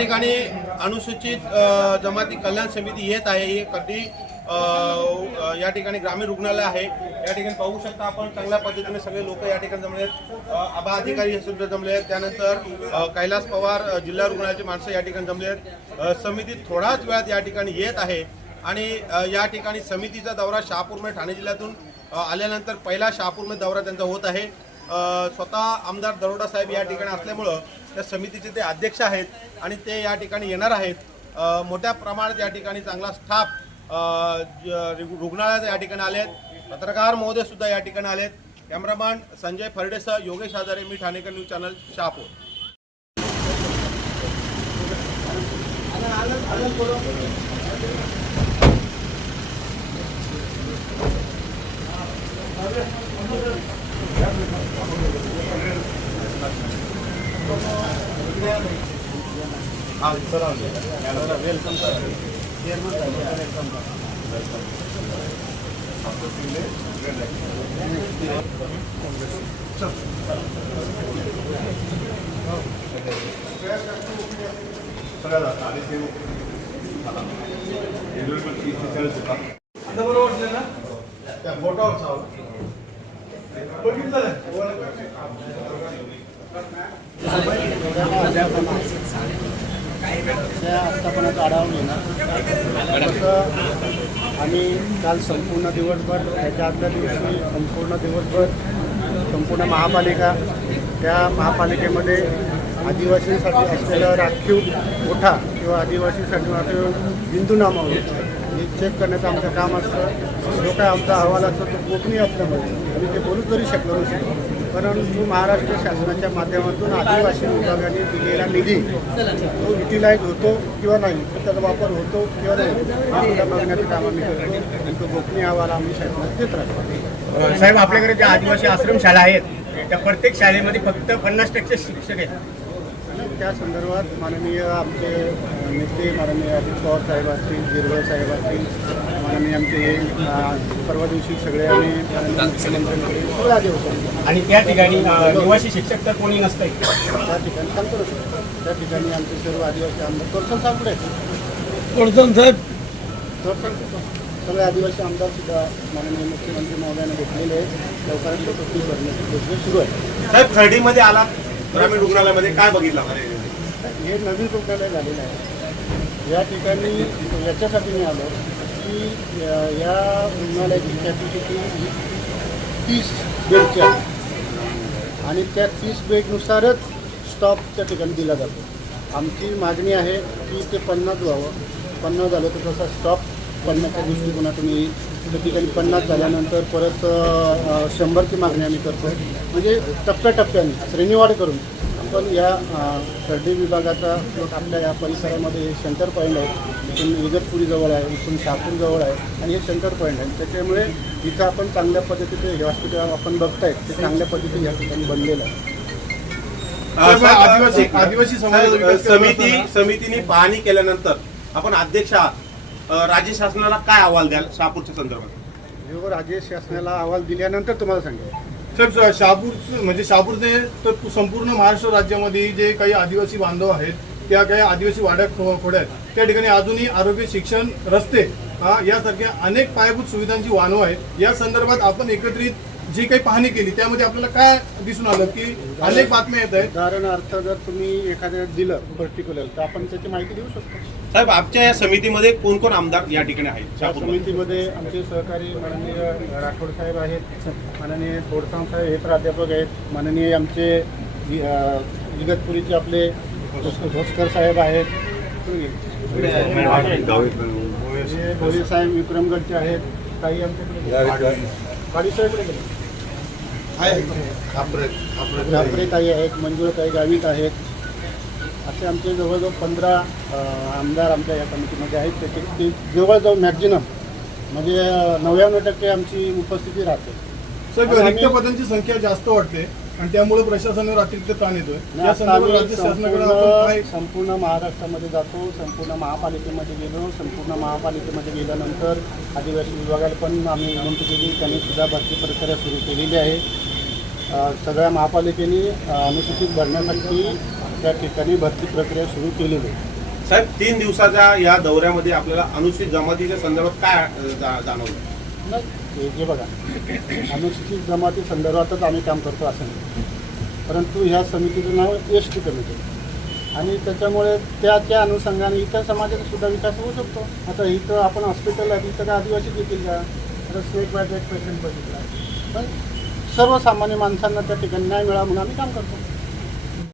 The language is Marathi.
ठिकाणी अनुसूचित जमाती कल्याण समिती येत आहे. ही कधी या ठिकाणी ग्रामीण रुग्णालय आहे. या ठिकाणी पाहू शकता आपण चांगल्या पद्धतीने सगळे लोक या ठिकाणी जमले आहेत. आबा अधिकारी हे सुद्धा जमले आहेत. त्यानंतर कैलास पवार जिल्हा रुग्णालयाची माणसं या ठिकाणी जमले आहेत. समिती थोड्याच वेळात या ठिकाणी येत आहे. आणि या ठिकाणी समितीचा दौरा शहापूरमध्ये ठाणे जिल्ह्यातून आल्यानंतर पहिला शहापूरमध्ये दौरा त्यांचा होत आहे. स्वतः आमदार दरोडा साहेब या ठिकाणी असल्यामुळं त्या समितीचे ते अध्यक्ष आहेत आणि ते या ठिकाणी येणार आहेत. मोठ्या प्रमाणात या ठिकाणी चांगला स्टाफ रुग्णालयात या ठिकाणी आले आहेत पत्रकार महोदय सुद्धा या ठिकाणी आले आहेत कॅमेरामॅन संजय फरडेसह योगेश आजारे मी Thanekar news channel Shahapur. Welcome sir chairman sir welcome sir అందరూ ఫోటో వచ్చావు आस्थापनाचा आढावा घेणार तसं आम्ही काल संपूर्ण दिवसभर त्याच्या आदल्या दिवशी संपूर्ण दिवसभर संपूर्ण महापालिका त्या महापालिकेमध्ये आदिवासींसाठी असलेला राखीव कोठा किंवा आदिवासीसाठी राखीव बिंदूनामा हे चेक करण्याचं आमचं काम असतं. जो काय आमचा अहवाल असतो तो कोकणी असल्यामुळे आम्ही ते बोलू तरी शकलो नसतो. परंतु महाराष्ट्र शासनाच्या माध्यमातून आदिवासी विभागाने दिलेला निधी तो युटिलाइज होतो किंवा नाही तो त्याचा वापर होतो किंवा नाही हा सुद्धा बघण्याचं काम आम्ही करतो आणि तो गोपनीय अहवाल आम्ही शासनात देत राहतो. साहेब आपल्याकडे ज्या आदिवासी आश्रमशाळा आहेत त्या प्रत्येक शाळेमध्ये फक्त पन्नास टक्के शिक्षक आहेत. त्या संदर्भात माननीय आमचे नेते माननीय अजित पवार साहेब असतील गिरवळ साहेब असतील माननीय आमचे परवा दिवशी सगळे आम्ही मुख्यमंत्र्यांकडे सगळे आले होते आणि त्या ठिकाणी निवासी शिक्षक तर कोणी नसतंय? त्या ठिकाणी सांगतो ना सर. त्या ठिकाणी आमचे सर्व आदिवासी आमदार तोरसन साहेब कुठे आहेत? कोणतं साहेब. तोरसन सगळे आदिवासी आमदार सुद्धा माननीय मुख्यमंत्री महोदयांना भेटलेले आहेत. लवकरात लवकर प्रोसेस सुरू आहे. साहेब थर्डीमध्ये आला ग्रामीण रुग्णालयामध्ये काय बघितलं? हे नवीन रुग्णालय झालेलं आहे. या ठिकाणी याच्यासाठी मी आलो की या रुग्णालयाची कॅपॅसिटी ही तीस बेडची आहे. आणि त्या तीस बेडनुसारच स्टॉप त्या ठिकाणी दिला जातो. आमची मागणी आहे की ते पन्नास व्हावं. पन्नास झालं तर तसा स्टॉप पन्नासच्या दृष्टिकोनातून येईल त्या ठिकाणी पन्नास झाल्यानंतर परत शंभरची मागणी आम्ही करतो. म्हणजे टप्प्याटप्प्याने श्रेणीवाढ करून. आपण या सर्डी विभागाचा आपल्या या परिसरामध्ये हे सेंटर पॉईंट आहे. इथून इगतपुरीजवळ आहे इथून शहापूरजवळ आहे आणि हे सेंटर पॉईंट आहे. त्याच्यामुळे इथं आपण चांगल्या पद्धतीचे हे हॉस्पिटल आपण बघतायत ते चांगल्या पद्धतीने या ठिकाणी बनलेलं आहे. आदिवासी- आदिवासी समिती समितीने पाहणी केल्यानंतर आपण अध्यक्ष आहात. राज्य शासनाला काय अहवाल द्याल शहापूरच्या संदर्भात? जेव्हा राज्य शासनाला अहवाल दिल्यानंतर तुम्हाला सांगेल. साहेब शहापूर म्हणजे शहापूरचे तर संपूर्ण महाराष्ट्र राज्यामध्ये जे काही आदिवासी बांधव आहेत त्या काही आदिवासी वाड्या खो- खोड्या आहेत त्या ठिकाणी अजूनही आरोग्य शिक्षण रस्ते हा यासारख्या अनेक पायाभूत सुविधांची वानव आहेत. या संदर्भात आपण एकत्रित जी काही पाहणी केली त्यामध्ये आपल्याला काय दिसून आलं की अनेक बातम्या येत आहेत उदाहरणार्थ जर तुम्ही एखाद्या दिलं पर्टिक्युलर तर आपण त्याची माहिती देऊ शकतो साहेब आमच्या या समितीमध्ये कोण कोण आमदार या ठिकाणी आहेत त्या शहापूरमध्ये? समितीमध्ये आमचे सहकारी माननीय राठोड साहेब आहेत माननीय थोडसांग साहेब हे प्राध्यापक आहेत माननीय आमचे इ- अ, इगतपुरीचे आपले घोस- घोसकर साहेब आहेत हे साहेब विक्रमगडचे आहेत काही आमच्याकडे गाडी साहेब घापरे ताई. आहेत मंजुळा ताई गावित आहेत. असे आमचे जवळजवळ पंधरा आमदार आमच्या या कमिटीमध्ये आहेत. त्याचे ते जवळजवळ मॅक्झिमम म्हणजे नव्याण्णव टक्के आमची उपस्थिती राहते. आणि रिक्त पदांची संख्या जास्त वाटते आणि त्यामुळे प्रशासनावर अतिरिक्त ताण येतोय. संपूर्ण महाराष्ट्रामध्ये जातो संपूर्ण महापालिकेमध्ये गेलो. संपूर्ण महापालिकेमध्ये गेल्यानंतर आदिवासी विभागाला पण आम्ही विनंती केली. त्यांनी सुद्धा भरती प्रक्रिया सुरू केलेली आहे. सगळ्या महापालिकेने अनुसूचित भरण्यासाठी त्या ठिकाणी भरती प्रक्रिया सुरू केलेली आहे. साहेब तीन दिवसाच्या या दौऱ्यामध्ये आपल्याला अनुसूचित जमातीच्या संदर्भात काय जाणवलं? नाही हे बघा. अनुसूचित जमाती संदर्भातच आम्ही काम करतो असं नाही. परंतु ह्या समितीचं नाव एस टी कमिटी आणि त्याच्यामुळे त्याच्या अनुषंगाने इतर समाजाचा सुद्धा विकास होऊ शकतो. आता इथं आपण हॉस्पिटल आहे इथं आदिवासी घेतील का आता स्टेट बाय पेशंट बघितला. पण सर्वसामान्य माणसांना त्या ठिकाणी न्याय मिळावा म्हणून आम्ही काम करतो.